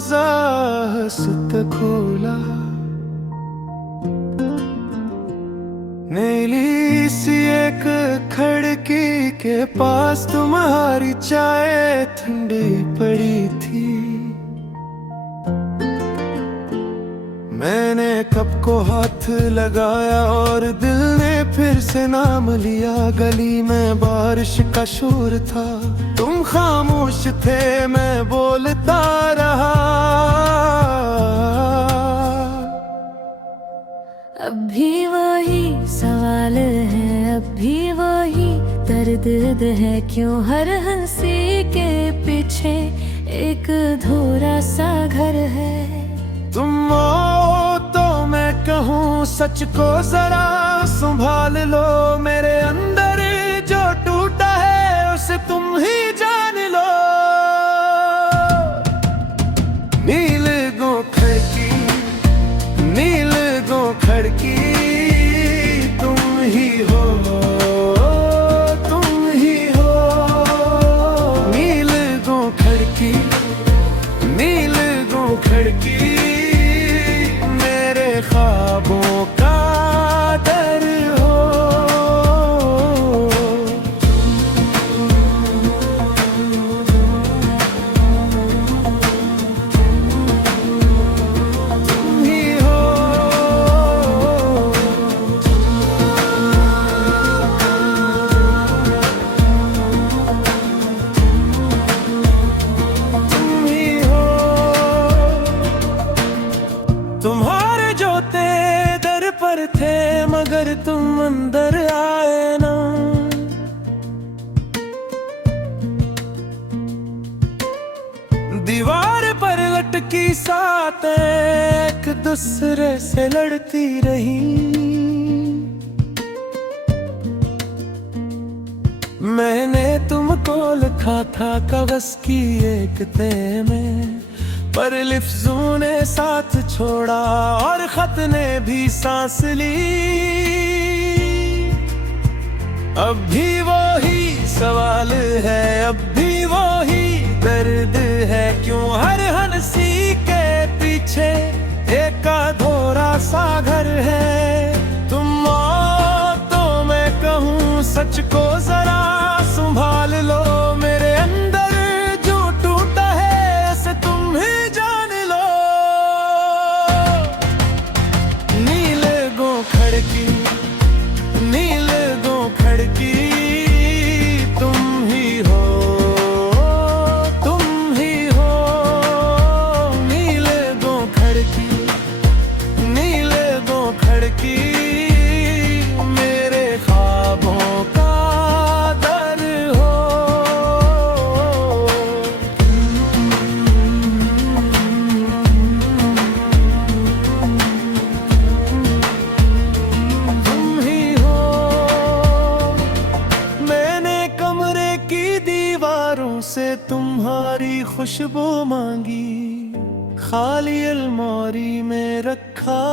दरवाजा हंसत खोला, नीली सी एक खिड़की के पास तुम्हारी चाय ठंडी पड़ी थी। मैंने कप को हाथ लगाया और दिल ने फिर से नाम लिया। गली में बारिश का शोर था, तुम खामोश थे, मैं बोलता रहा। अब भी वही सवाल है, अब भी वही दर्द है, क्यों हर हंसी के पीछे एक अधूरा सा घर है। तुम आओ तो मैं कहूँ सच को जरा संभाल लो, मेरे अंदर जो टूटा है उसे तुम ही जान लो। नील गोखर की, नील गोखर की तुम ही हो, तुम ही हो। नील गोखर की, नील गोखर की ख्वाबों का दर हो। तुम ही हो। तुम ही हो। तुम्हारे जोते दर पर थे, मगर तुम अंदर आए ना। दीवार पर लटकी सातें एक दूसरे से लड़ती रही। मैंने तुमको लिखा था कागज की एक तह में, पर लिफ्ज़ों ने साथ छोड़ा और खत ने भी सांस ली। अब भी वही सवाल है, अब भी वही दर्द है, क्यों हर हंसी के पीछे एक अधूरा सा घर है। तुम आओ तो मैं कहूँ सच को जरा संभाल लो, मेरे अंदर जो टूटा है उसे तुम ही जान लो। नील गोखर की, नील गोखर की तुम ही हो, तुम ही हो। नील गोखर की, नील गोखर की मेरे ख्वाबों का दर हो। तुम ही हो। मैंने कमरे की दीवारों से तुम्हारी खुशबू मांगी, खाली अलमारी में रखा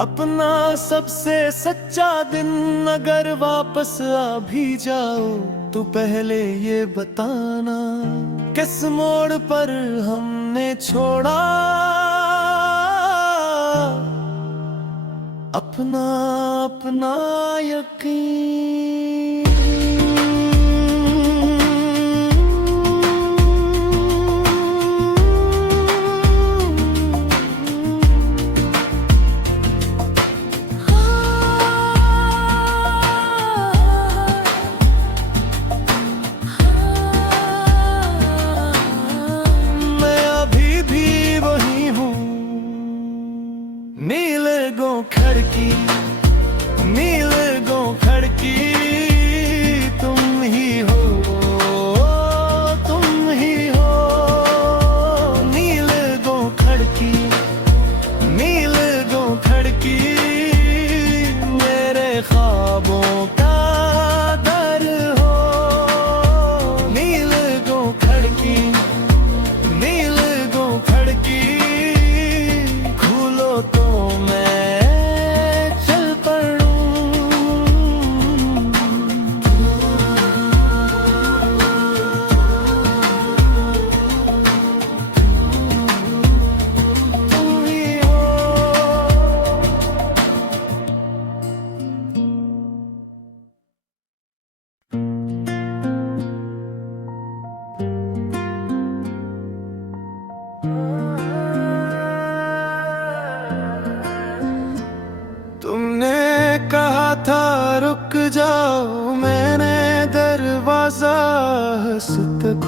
अपना सबसे सच्चा दिन। अगर वापस आ भी जाओ तो पहले ये बताना, किस मोड़ पर हमने छोड़ा अपना अपना यकीन। नील गोखर की, नील गोखर की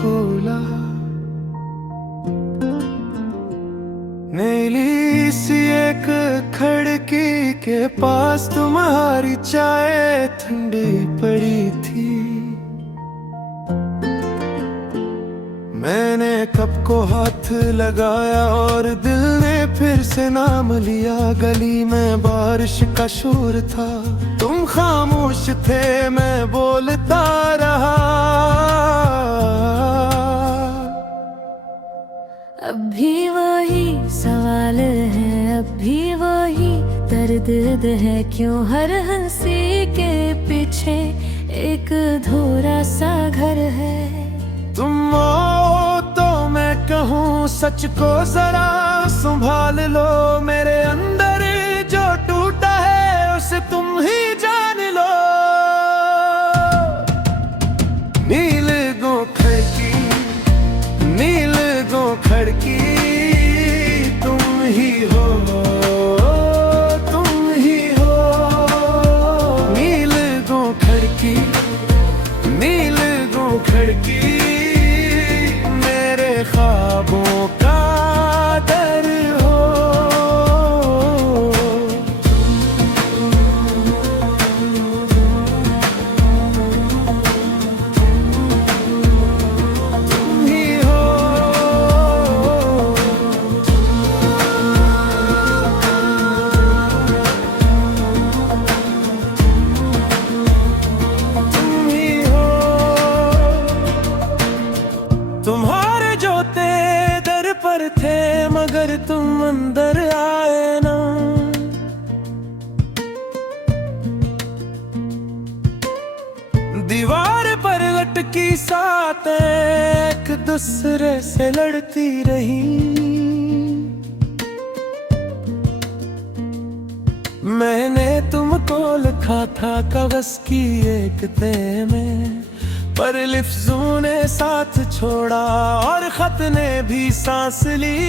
खोला, नीली सी एक खिड़की के पास तुम्हारी चाय ठंडी पड़ी थी। मैंने कप को हाथ लगाया और दिल ने फिर से नाम लिया। गली में बारिश का शोर था, तुम खामोश थे, मैं बोलता रहा। अब भी वही सवाल है, अब भी वही दर्द है, क्यों हर हंसी के पीछे एक अधूरा सा घर है। तुम हो तो मैं कहूँ सच को जरा संभाल लो, मेरे अंदर जो टूटा है उसे तुम ही जान लो। नील गोखर की, नील गोखर की तुम ही हो, तुम ही हो। नील गोखर की, नील गोखर की मेरे ख्वाबों का दर हो। तुम ही हो, तुम ही हो। तुम्हारे जोते दर पर थे मगर तुम अंदर आए ना। दीवार पर लटकी सातें एक दूसरे से लड़ती रही। मैंने तुमको लिखा था कागज की एक तह में, पर लिफ्ज़ों ने साथ छोड़ा और खत ने भी सांस ली।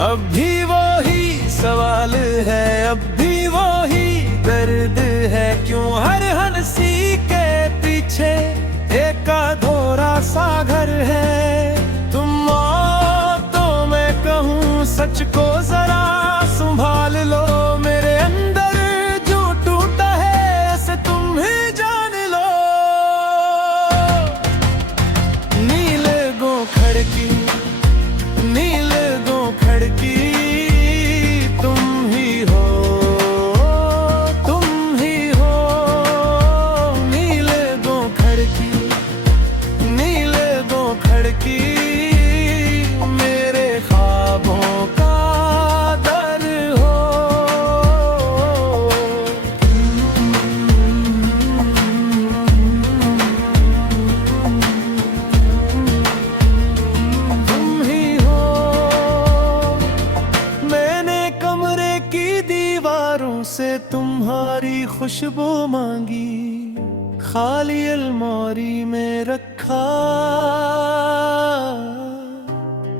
अब भी वही सवाल है, अब भी वही दर्द है, क्यों हर हंसी के पीछे एक अधूरा सा घर है। तुम हो तो मैं कहूँ सच को जरा संभाल लो, मेरे अंदर जो टूटा है उसे तुम ही जान लो। नील गोखर की, नील गोखर की तुम ही हो, तुम ही हो। नील गोखर की, नील गोखर की मेरे ख्वाबों का दर हो। तुम ही हो। मैंने कमरे की दीवारों से तुम्हारी खुशबू मांगी, खाली अलमारी में रखा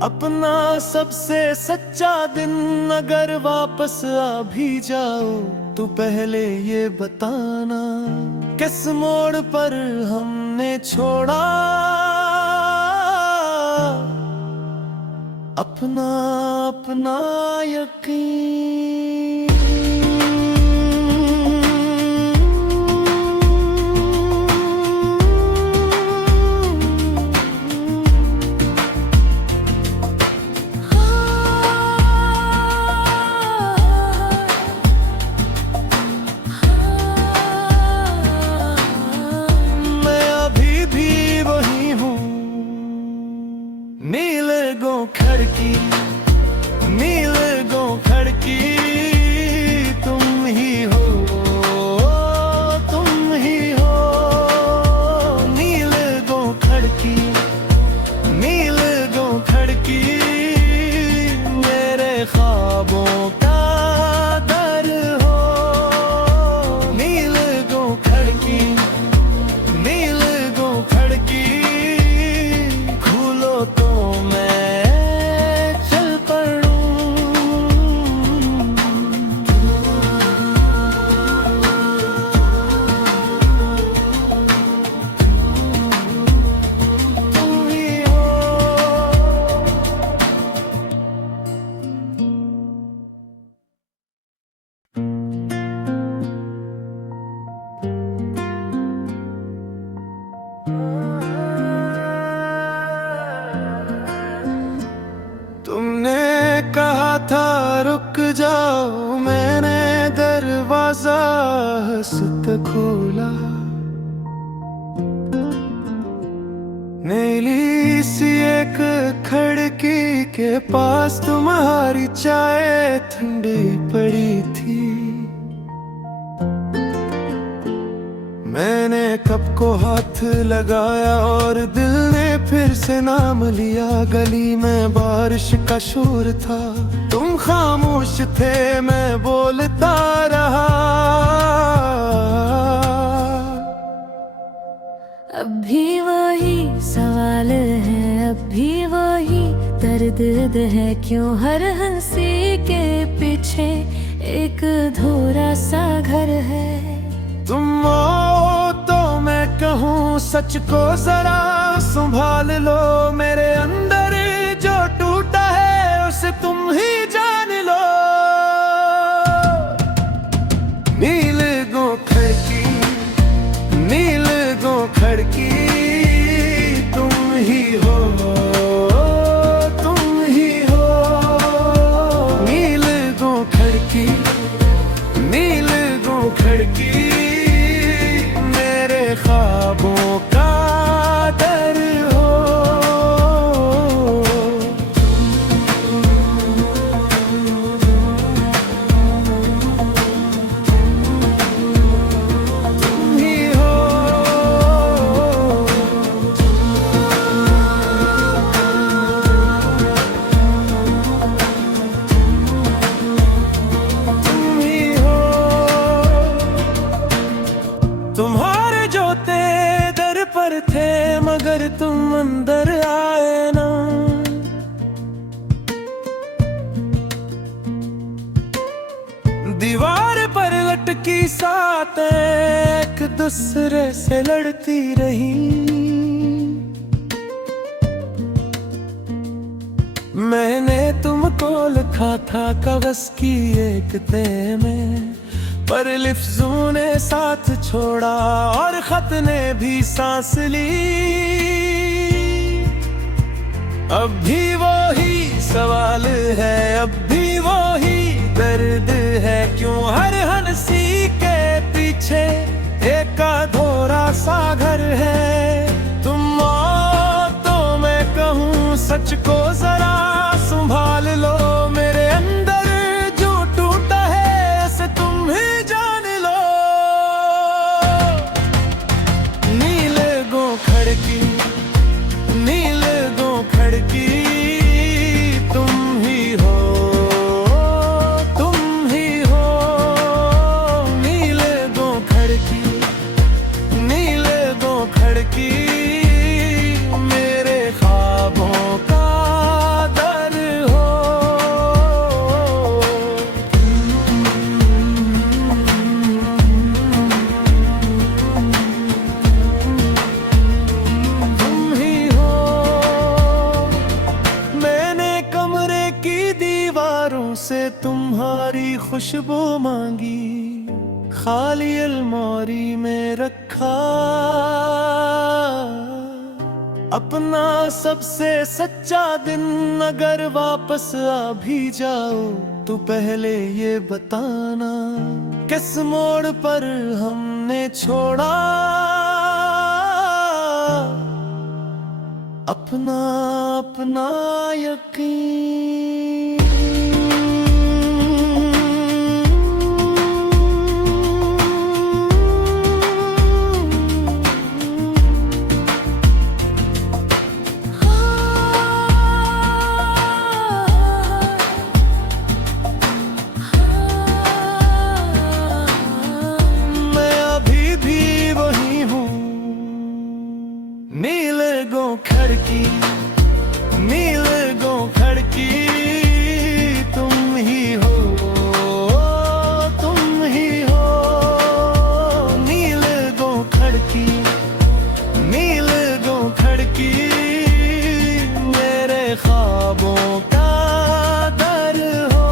अपना सबसे सच्चा दिन। अगर वापस आ भी जाओ तो पहले ये बताना, किस मोड़ पर हमने छोड़ा अपना अपना यकीन। मैं अभी भी वही हूँ, नील गोखर की, नील गोखर की दरवाजा हंसत खोला, नीली सी एक खिड़की के पास तुम्हारी चाय ठंडी पड़ी थी। मैंने कप को हाथ लगाया और दिल ने फिर से नाम लिया। गली में बारिश का शोर था, तुम खामोश थे, मैं बोलता रहा। अब भी वही सवाल है, अब भी वही दर्द है, क्यों हर हंसी के पीछे एक अधूरा सा घर है। तुम आओ तो मैं कहूँ सच को जरा संभाल लो, मेरे अंदर जो टूटा है उसे तुम ही जान लो। नील गोखर की, नील गोखर की तुम ही हो, तुम ही हो। नील गोखर की, नील गोखर की मेरे ख्वाबों का दर हो। तुम ही हो, तुम ही हो। तुम्हारे जोते दर पर थे मगर तुम अंदर आए ना। दीवार पर लटकी सातें एक दूसरे से लड़ती रही। मैंने तुमको लिखा था कागज की एक तह में, पर लिफ्ज़ों ने साथ छोड़ा और खत ने भी सांस ली। अब भी वही सवाल है, अब भी वही दर्द है, क्यों हर हंसी के पीछे एक अधूरा सा घर है। तुम आओ तो मैं कहूँ सच को जरा संभाल लो, मेरे अंदर जो टूटा है उसे तुम ही जान लो। नील गोखर की, नील गोखर की तुम ही हो, तुम ही हो। नील गोखर की, नील गोखर की मेरे ख्वाबों का दर हो। तुम ही हो। मैंने कमरे की दीवारों से तुम्हारी खुशबू मांगी, खाली अलमारी में रखा अपना सबसे सच्चा दिन। अगर वापस आ भी जाओ तो पहले ये बताना, किस मोड़ पर हमने छोड़ा अपना अपना यकीन। मैं अभी भी वही हूँ, नील गोखर की, नील गोखर की तुम ही हो, तुम ही हो। नील गोखर की, नील गोखर की मेरे ख्वाबों का दर हो।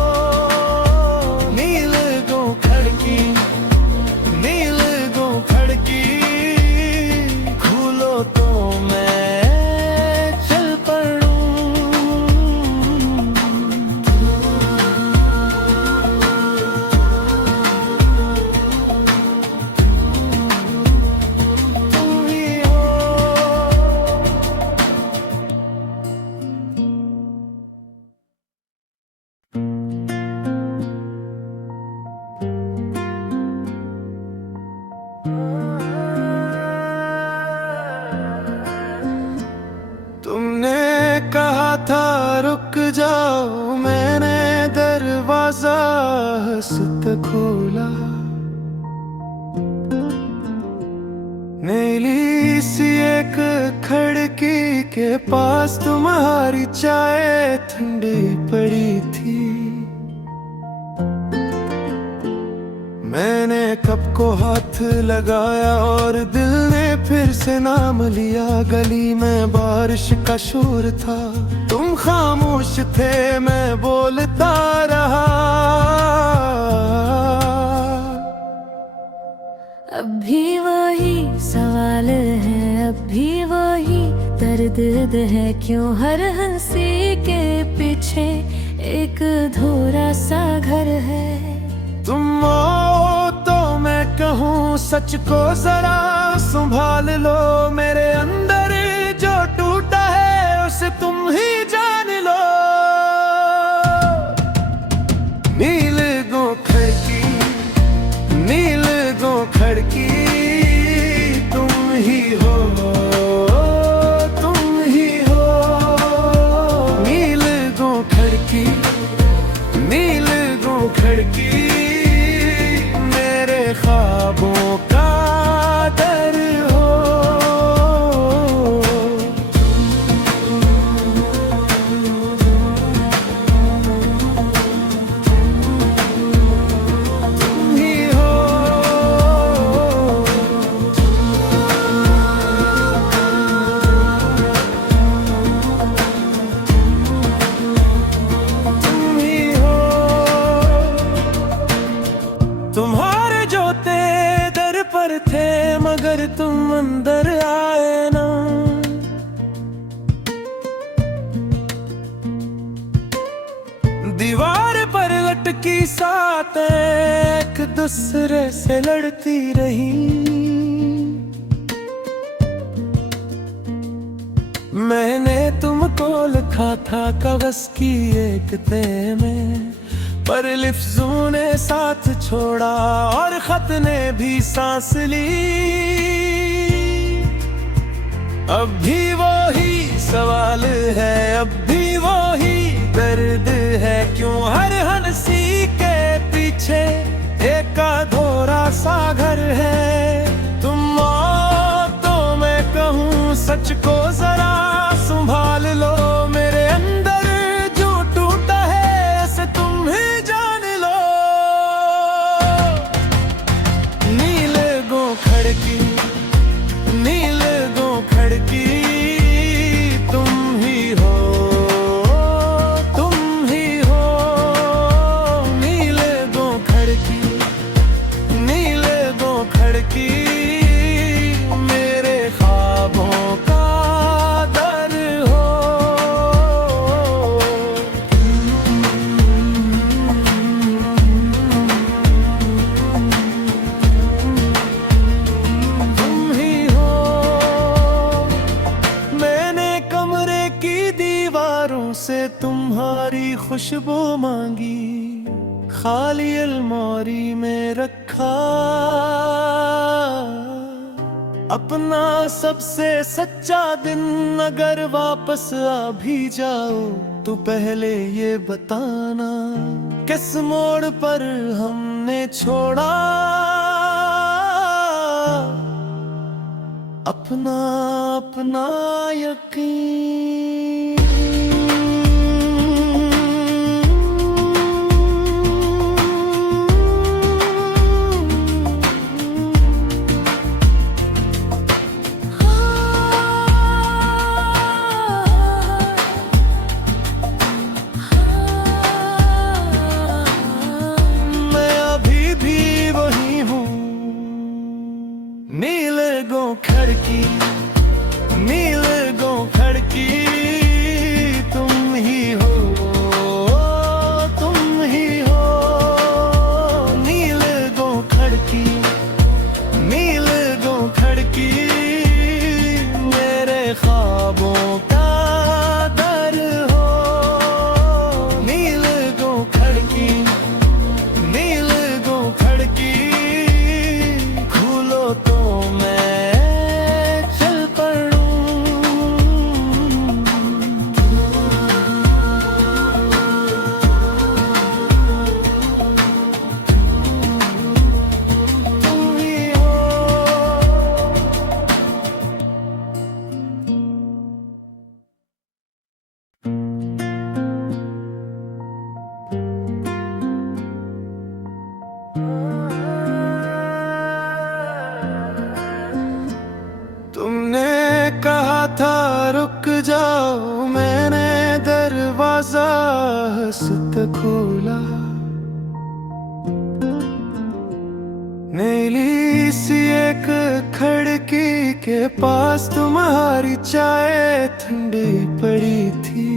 नील गोखर की, नील गोखर की खुलो तो मैं चल पड़ूं। से खोला, नीली सी एक खिड़की के पास तुम्हारी चाय ठंडी पड़ी थी। मैंने कप को हाथ लगाया और दिल ने फिर से नाम लिया। गली में बारिश का शोर था, तुम खामोश थे, मैं बोलता रहा। अब भी वही सवाल है, अब भी वही दर्द है, क्यों हर हंसी के पीछे एक अधूरा सा घर है। तुम आओ तो मैं कहूँ सच को जरा संभाल लो, मेरे अंदर जो टूटा है उसे तुम ही जान लो। नील गो खड़की, नील गो खड़की, तुम ही हो, तुम ही हो। नील गो खड़की, नील गो खड़की, मेरे ख्वाबों का दर हो। तुम ही हो, तुम ही हो। तुम्हारे जोते दर पर थे मगर तुम अंदर आए ना। दीवार पर लटकी सातें एक दूसरे से लड़ती रही। मैंने तुमको लिखा था कागज की एक तह में, पर लिफ्ज़ों ने साथ छोड़ा और खत ने भी सांस ली। अब भी वही सवाल है, अब भी वही दर्द है, क्यों हर हंसी के पीछे एक अधूरा सा घर है। तुम आओ तो मैं कहूँ सच को जरा संभाल लो, मेरे अंदर जो टूटा है उसे तुम ही जान लो। नील गो खड़की, नील गो खड़की, तुम ही हो, तुम ही हो। नील गो खड़की, नील गो खड़की, मेरे ख्वाबों का दर हो। तुम ही हो। मैंने कमरे की दीवारों से तुम्हारी खुशबू मांगी, खाली अलमारी में रखा अपना सबसे सच्चा दिन। अगर वापस आ भी जाओ तो पहले ये बताना, किस मोड़ पर हमने छोड़ा अपना अपना यकीन। मैं अभी भी वही हूँ, नील गो खड़की, नील गो खड़की, तुम ही हो, तुम ही हो। नील गो खड़की, नील गो खड़की, मेरे ख्वाबों का दर हो। नील गो खड़की, नील गो खड़की, खोलो तो मैं चल पड़ूं। था रुक जाओ, मैंने दरवाजा हंसत खोला। नीली सी एक खिड़की के पास तुम्हारी चाय ठंडी पड़ी थी।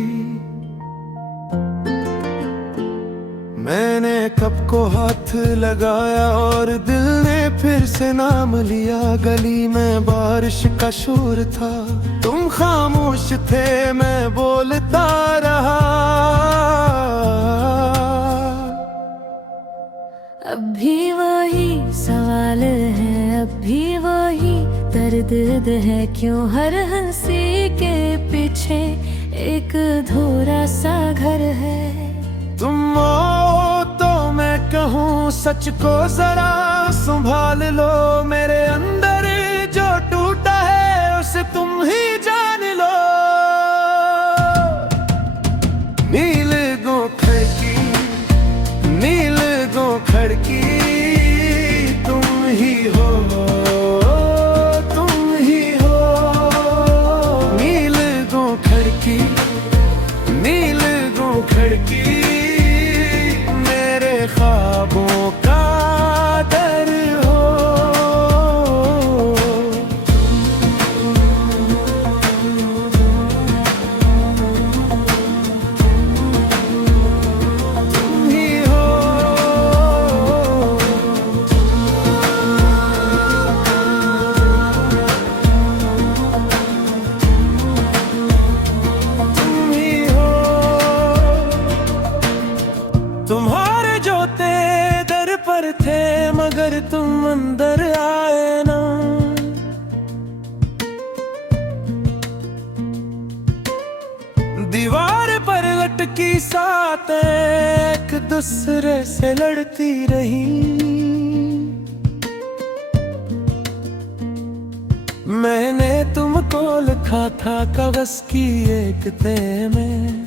मैंने कप को हाथ लगाया और दिल ने फिर से नाम लिया। गली में बारिश का शोर था, तुम खामोश थे, मैं बोलता रहा। अब भी वही सवाल है, अब भी वही दर्द है, क्यों हर हंसी के पीछे एक अधूरा सा घर है। तुम आओ तो मैं कहूँ सच को जरा संभाल लो, मेरे अंदर जो टूटा है उसे तुम ही जान लो। नील गोखर की, नील गोखर की तुम ही हो, तुम ही हो। नील गोखर की, नील गोखर की ख्वाबों का दर हो। तुम ही हो, तुम ही हो। तुम्हारे जोते दर पर थे मगर तुम अंदर आए ना। दीवार पर लटकी सातें एक दूसरे से लड़ती रही। मैंने तुमको लिखा था कागज की एक तह में,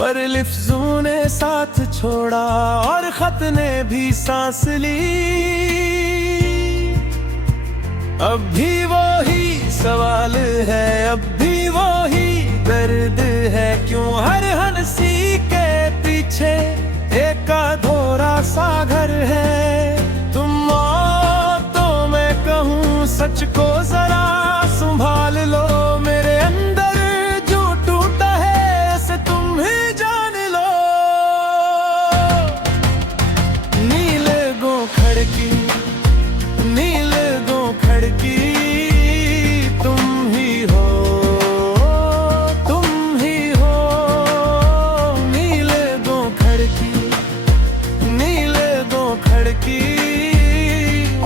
पर लिफ्ज़ों ने साथ छोड़ा और खत ने भी सांस ली। अब भी वही सवाल है, अब भी वही दर्द है, क्यों हर हंसी के पीछे एक अधूरा सा घर है। तुम आओ तो मैं कहूँ सच को जरा संभाल लो, मेरे अंदर जो टूटा है उसे तुम ही जान लो। नील गोखर की, नील गोखर की तुम ही हो, तुम ही हो। नील गोखर की, नील गोखर की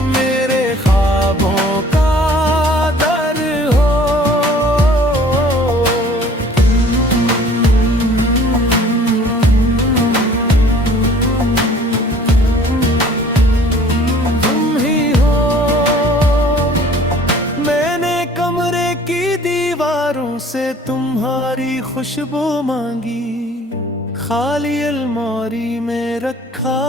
मेरे ख्वाबों का दर हो। तुम ही हो। मैंने कमरे की दीवारों से तुम्हारी खुशबू मांगी, खाली अलमारी में रखा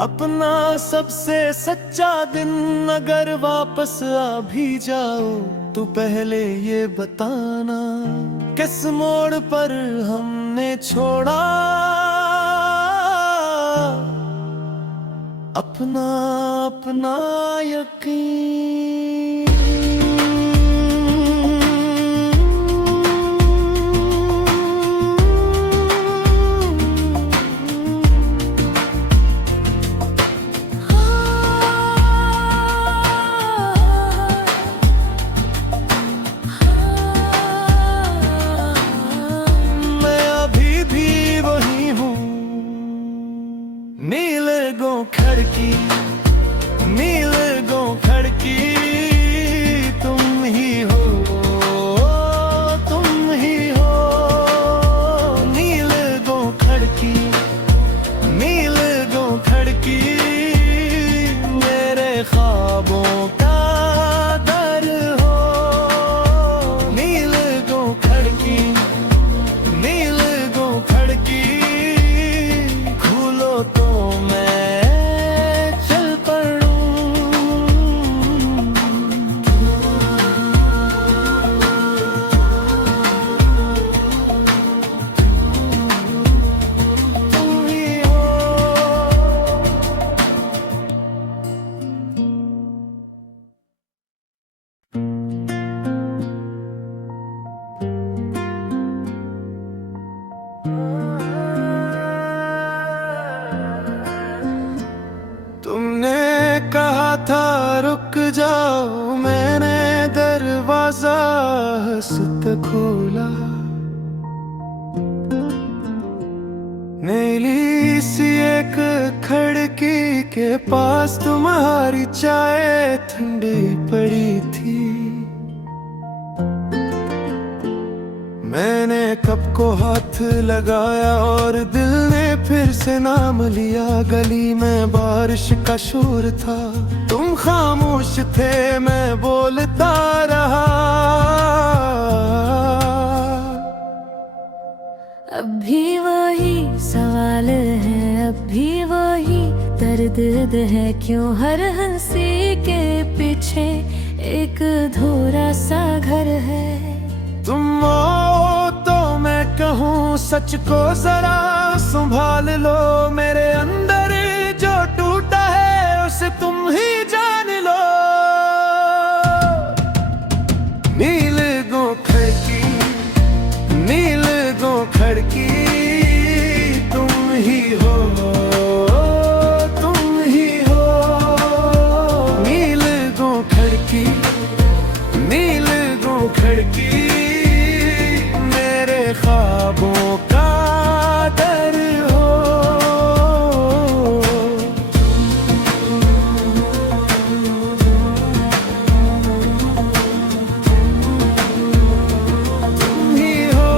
अपना सबसे सच्चा दिन। अगर वापस आ भी जाओ तो पहले ये बताना, किस मोड़ पर हमने छोड़ा अपना अपना यकीन। मैं अभी भी वही हूँ, नील गोखर की, नील गोखर की दरवाजा हंसत खोला, नीली सी एक खिड़की के पास तुम्हारी चाय ठंडी पड़ी थी। मैंने कप को हाथ लगाया और दिल ने फिर से नाम लिया। गली में बारिश का शोर था, तुम खामोश थे, मैं बोलता रहा। अब भी वही सवाल है, अब भी वही दर्द है, क्यों हर हंसी के पीछे एक अधूरा सा घर है। तुम आओ तो मैं कहूँ सच को जरा संभाल लो, मेरे अंदर जो टूटा है उसे तुम ही जान लो। नील गोखड़ की, नील गोखड़ की तुम ही हो, तुम ही हो। नील गोखड़ की, नील गोखड़ की मेरे ख्वाबों का दर हो। तुम ही हो,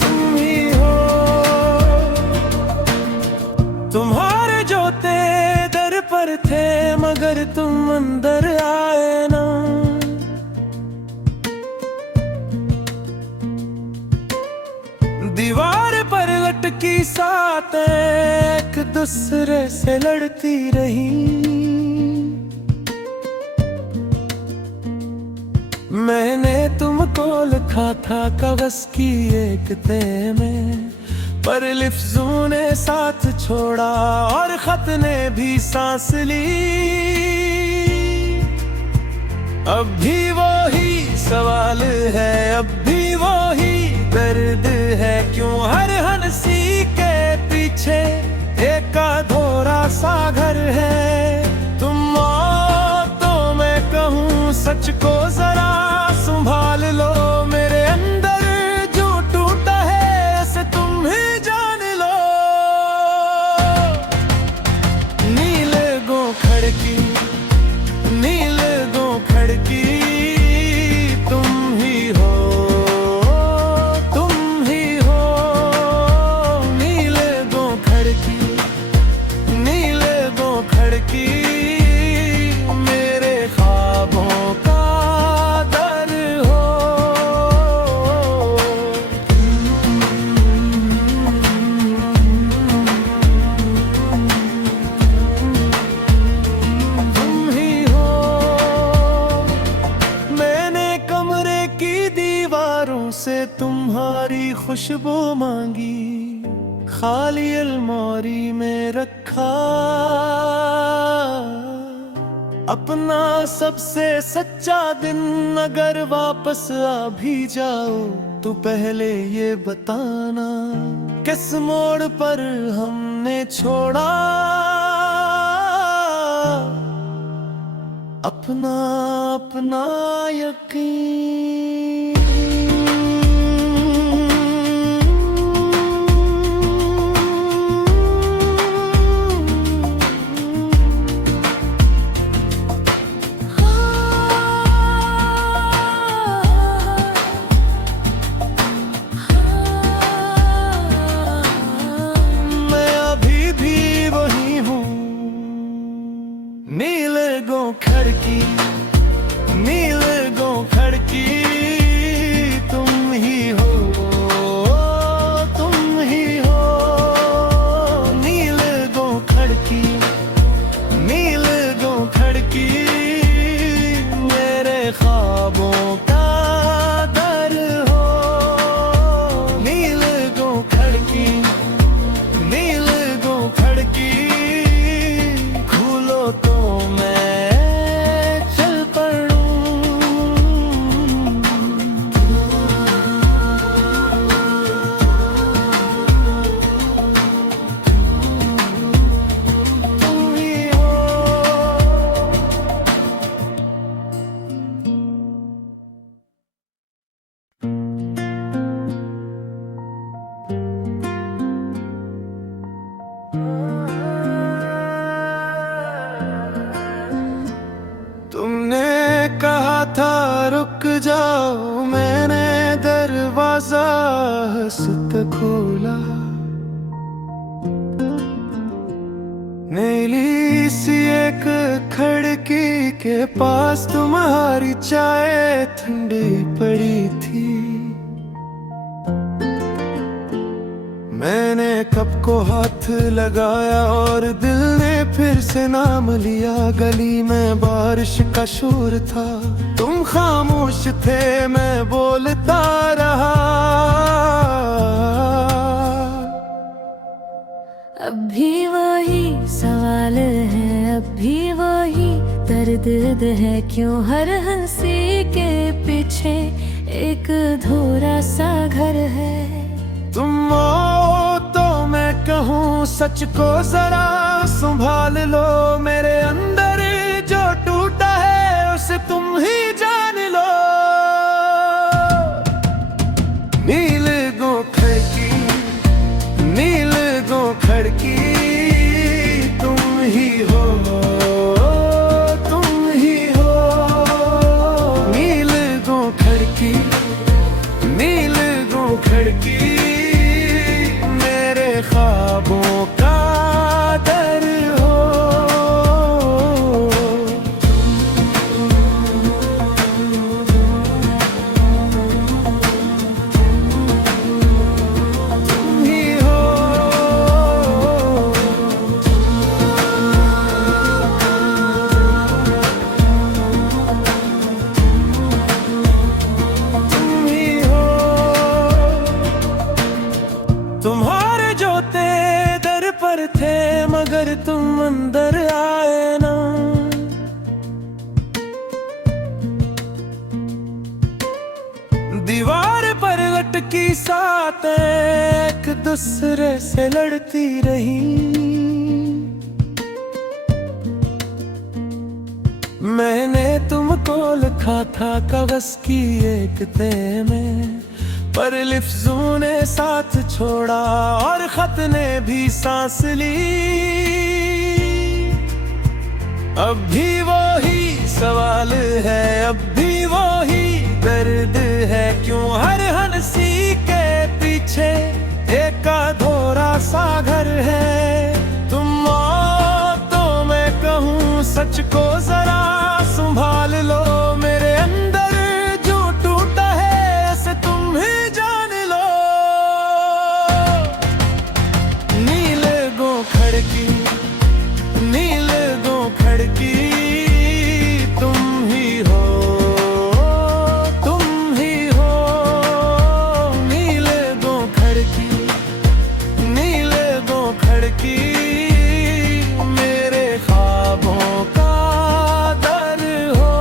तुम ही हो। तुम्हारे जोते दर पर थे मगर तुम अंदर आए ना। दीवार पर लटकी सातें एक दूसरे से लड़ती रही। मैंने तुमको लिखा था कागज की एक तह में, पर लिफ्ज़ों ने साथ छोड़ा और खत ने भी सांस ली। अब भी वही सवाल है, अब भी वही दर्द है, क्यों हर हंसी के पीछे एक अधूरा सा घर है। तुम आओ तो मैं कहूँ सच को जरा संभाल लो, मेरे अंदर जो टूटा है उसे तुम ही जान लो। नील गोखड़ की, नील गोखड़ की तुम ही हो, तुम ही हो। नील गोखड़ की, नील गोखड़ की मेरे ख्वाबों का दर हो। तुम ही हो। मैंने कमरे की दीवारों से तुम्हारी खुशबू मांगी, खाली अलमारी में रखा अपना सबसे सच्चा दिन। अगर वापस आ भी जाओ तो पहले ये बताना, किस मोड़ पर हमने छोड़ा अपना अपना यकीन। मैं अभी भी वही हूँ, नील गोखड़ की, नील गोखड़ की खोला, नीली सी एक खिड़की के पास तुम्हारी चाय ठंडी पड़ी थी। मैंने कप को हाथ लगाया और दिल ने फिर से नाम लिया। गली में बारिश का शोर था, तुम खामोश थे, मैं बोलता रहा। अब भी वही सवाल है, अब भी वही दर्द है, क्यों हर हंसी के पीछे एक अधूरा सा घर है। तुम आओ तो मैं कहूँ सच को जरा संभाल लो, मेरे अंदर जो टूटा है उसे तुम ही जान लो। नील गोखर की, नील गोखर की तुम ही हो, तुम ही हो। नील गोखर की, नील गोखर की ख्वाबों का दर हो। तुम ही हो, तुम ही हो। तुम्हारे जोते दर पर थे मगर तुम अंदर आए ना। दीवार पर लटकी सातें एक दूसरे से लड़ती रही। मैंने तुमको लिखा था कागज की एक तह में, पर लिफ्ज़ों ने साथ छोड़ा और खत ने भी सांस ली। अब भी वही सवाल है, अब भी वही दर्द है, क्यों हर हंसी के पीछे एक अधूरा सा घर है। तुम आओ तो मैं कहूँ सच को जरा संभाल लो, मेरे अंदर जो टूटा है उसे तुम ही जान लो। नील गोखर की, नील गोखर की तुम ही हो, तुम ही हो। नील गोखर की, नील गोखर की मेरे ख्वाबों का दर हो।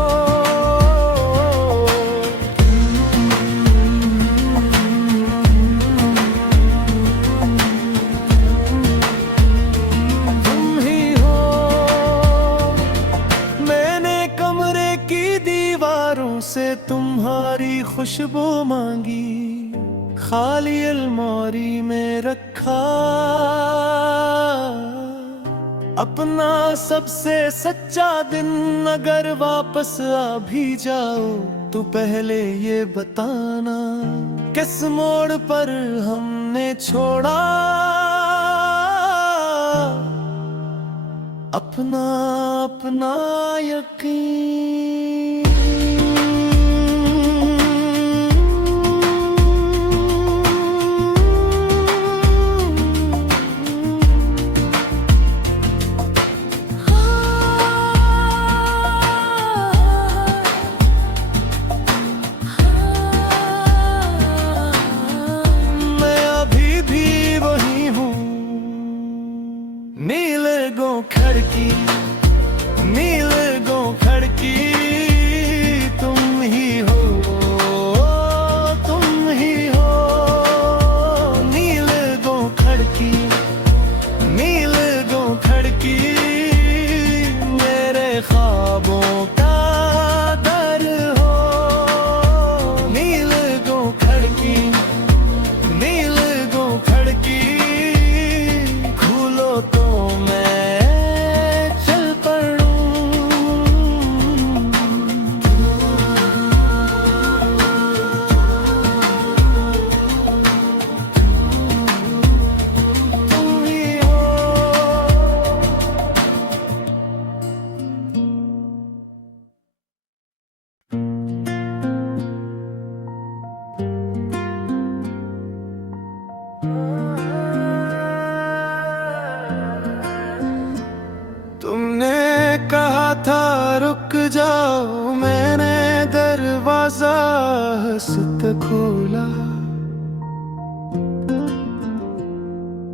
तुम ही हो। मैंने कमरे की दीवारों से तुम्हारी खुशबू मांगी, खाली अलमारी में रखा अपना सबसे सच्चा दिन। अगर वापस आ भी जाओ तो पहले ये बताना, किस मोड़ पर हमने छोड़ा अपना अपना यकीन। मैं अभी भी वही हूँ, नील गोखर की, नील गोखर की तुम ही हो, तुम ही हो। नील गोखर की, नील गोखर की मेरे ख्वाबों का दर हो। नील गोखर की, नील गोखर की खोलो तो मैं चल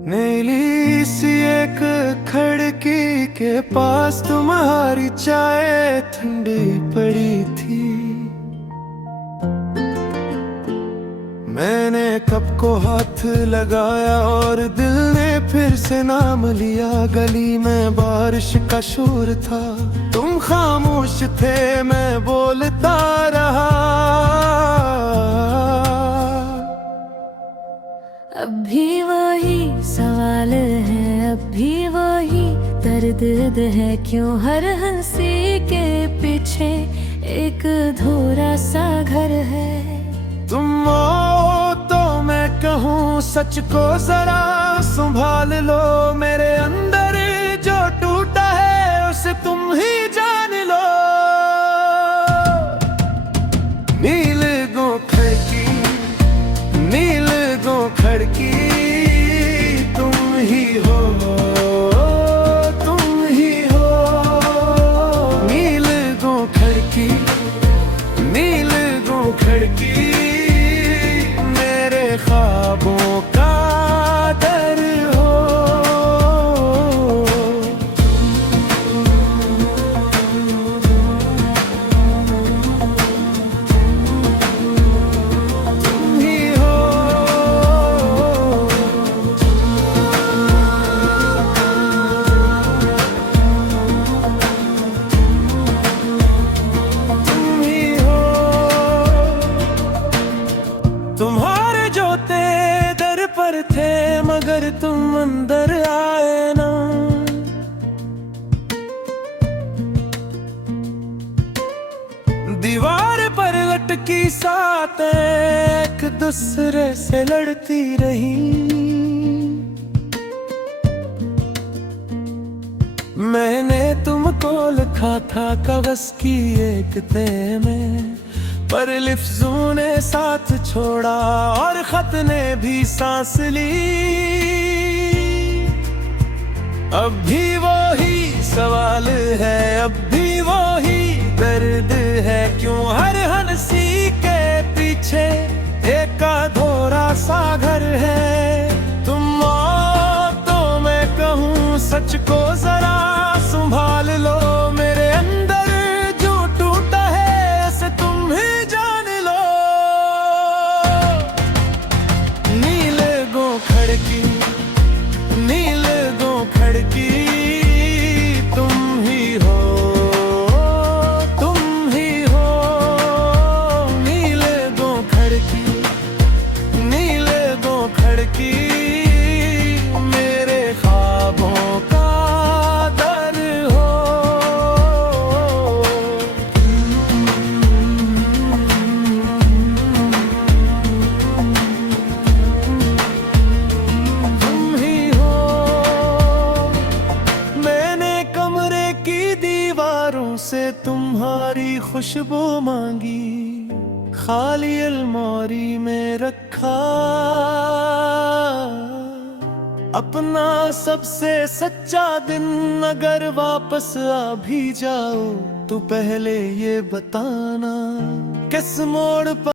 नीली सी एक खिड़की के पास तुम्हारी चाय ठंडी पड़ी थी। मैंने कप को हाथ लगाया और दिल ने फिर से नाम लिया। गली में बारिश का शोर था, तुम खामोश थे, मैं बोलता रहा। अब भी वही सवाल है, अब भी वही दर्द है, क्यों हर हंसी के पीछे एक अधूरा सा घर है। तुम आओ तो मैं कहूँ सच को जरा संभाल लो। मेरे अंदर जो टूटा है उसे तुम ही जान लो। नील गो खड़की, नील गो खड़की, तुम ही हो, तुम ही हो। नील गो खड़की, नील गो खड़की, मेरे ख्वाबों का दर हो। तुम ही हो, तुम ही हो। तुम्हारे जोते दर पर थे मगर तुम अंदर आए ना। दीवार पर लटकी सातें एक दूसरे से लड़ती रही। मैंने तुमको लिखा था कागज की एक तह में, पर लिफ्ज़ों ने साथ छोड़ा और खत ने भी सांस ली। अब भी वही सवाल है, अब भी वही दर्द है, क्यों हर हंसी के पीछे एक अधूरा सा घर है। तुम आओ तो मैं कहूँ सच को जरा संभाल लो। मेरे अंदर जो टूटा है उसे तुम ही जान लो। नील गो खड़की, नील गो खड़की, तुम ही हो, तुम ही हो। नील गो खड़की, नील गो खड़की, मेरे ख्वाबों का दर हो। तुम ही हो। मैंने कमरे की दीवारों से तुम्हारी खुशबू मांगी, खाली अलमारी में रखा अपना सबसे सच्चा दिन। अगर वापस आ भी जाओ तो पहले ये बताना किस मोड़ पर